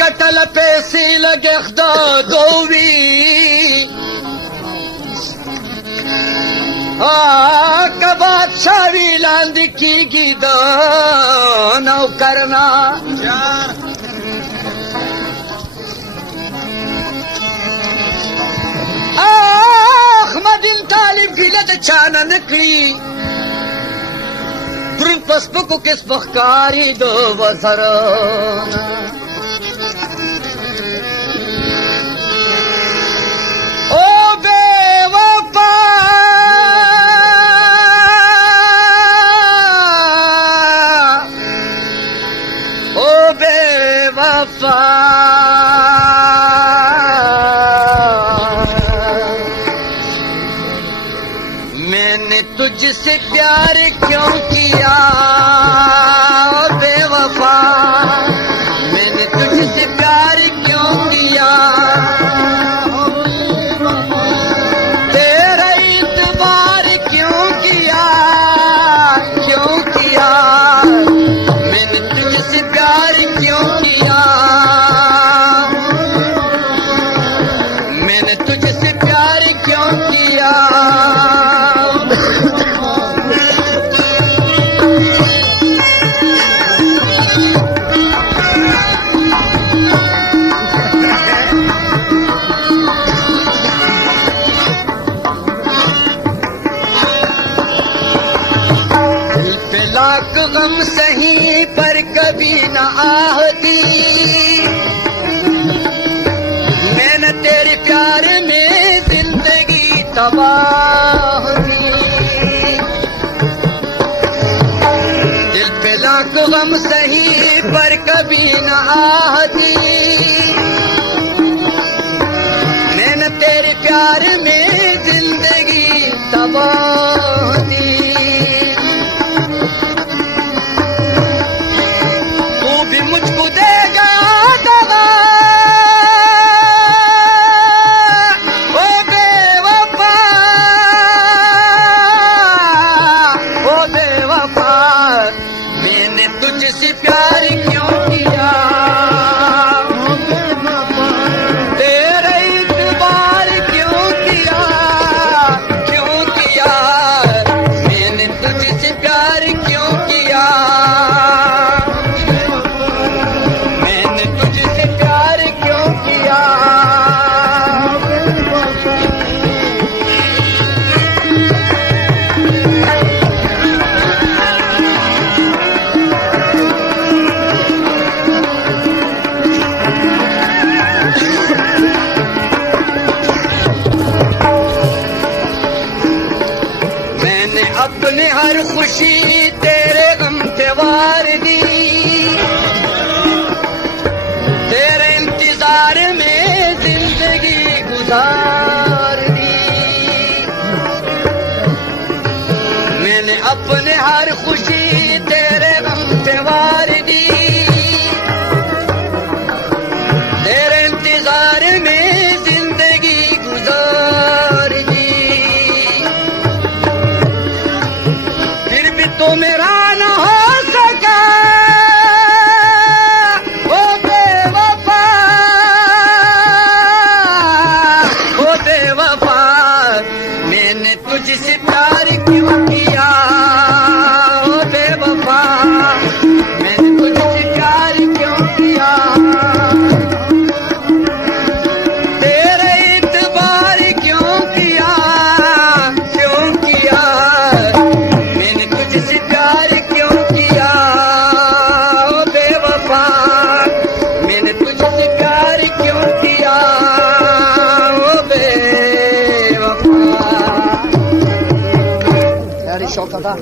गटल पैसी लगे खुदा दोवी बादशाही लांद की गिदा नौ करना अहमद तालिब गिलत चानन की पुरुष पस्प को किस बखकारी दो वसरना मैंने तुझसे प्यार क्यों किया बेवफा मैंने तुझसे प्यार क्यों किया तेरा इतबार क्यों किया मैंने तुझसे प्यार क्यों किया मैंने तुझसे प्यार क्यों किया गम सही पर कभी न आहती मैंने तेरे प्यार में जिंदगी तबाह की दिल पे लाख गम सही पर कभी न आहती मैंने तेरे प्यार में जिंदगी तबाह की तुझसे प्यार क्यों किया तेरा अपने हर खुशी तेरे गम ते वार दी, तेरे इंतजार में जिंदगी गुजार दी। मैंने अपने हर खुशी तेरे गम ते वार दी, तेरे इंतजार में जिंदगी गुजार दी। फिर भी तो मेरा न हो सका ओ बेवफा, ओ बेवफा। मैंने तुझसे प्यार क्यों किया ओ बेवफा, मैंने तुझसे प्यार क्यों किया। तेरे इतबार क्यों किया, क्यों किया। मैंने तुझसे प्यार क्यों किया ओ बेवफा, मैंने तुझसे प्यार क्यों किया ओ बेवफा। यार शौक था।